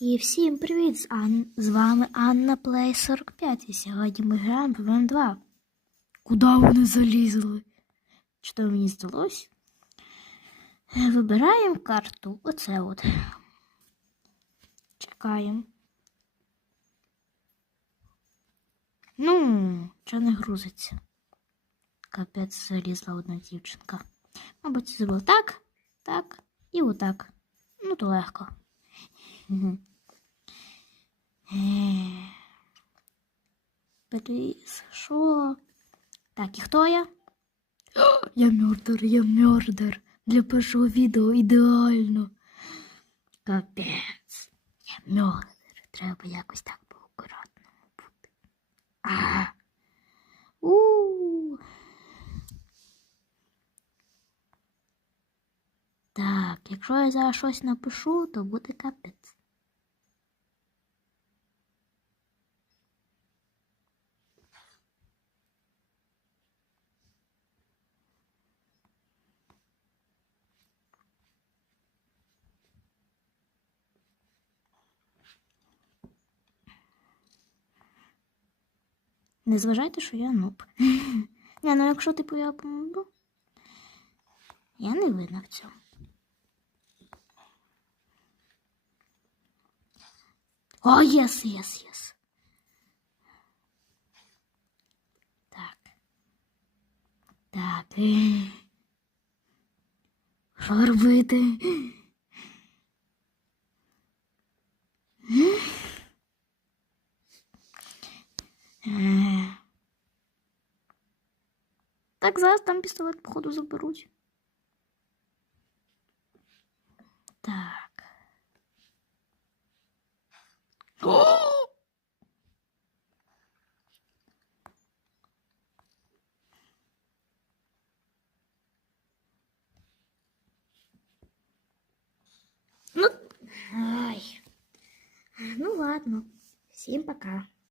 І всім привіт! З, Ан... з вами Анна Плей 45. І сьогодні ми граємо в ММ2. Куди вони залізли? Чи то мені здалось? Е, Вибираємо карту. Оце от. Чекаємо. Ну, що не грузиться? Капець залізла одна дівчинка. Мабуть, це було так, так і отак. Ну, то легко. Пліз, що? Так, і хто я? О, Я мёрдер, я мёрдер. Для першого відео ідеально. Капець. Я мёрдер. Треба якось так по-акуратному бути. А. У. Так, якщо я зараз щось напишу, то буде капець. Не зважайте, що я нуб. Не, ну якщо типу я помогу, я не винна в цьому. О, єс, єс, єс. Так. Так. Що робити? Е. Так, зараз там пістолет, походу, заберуть. Так. О! Ну, ай. Ну ладно. Всем пока.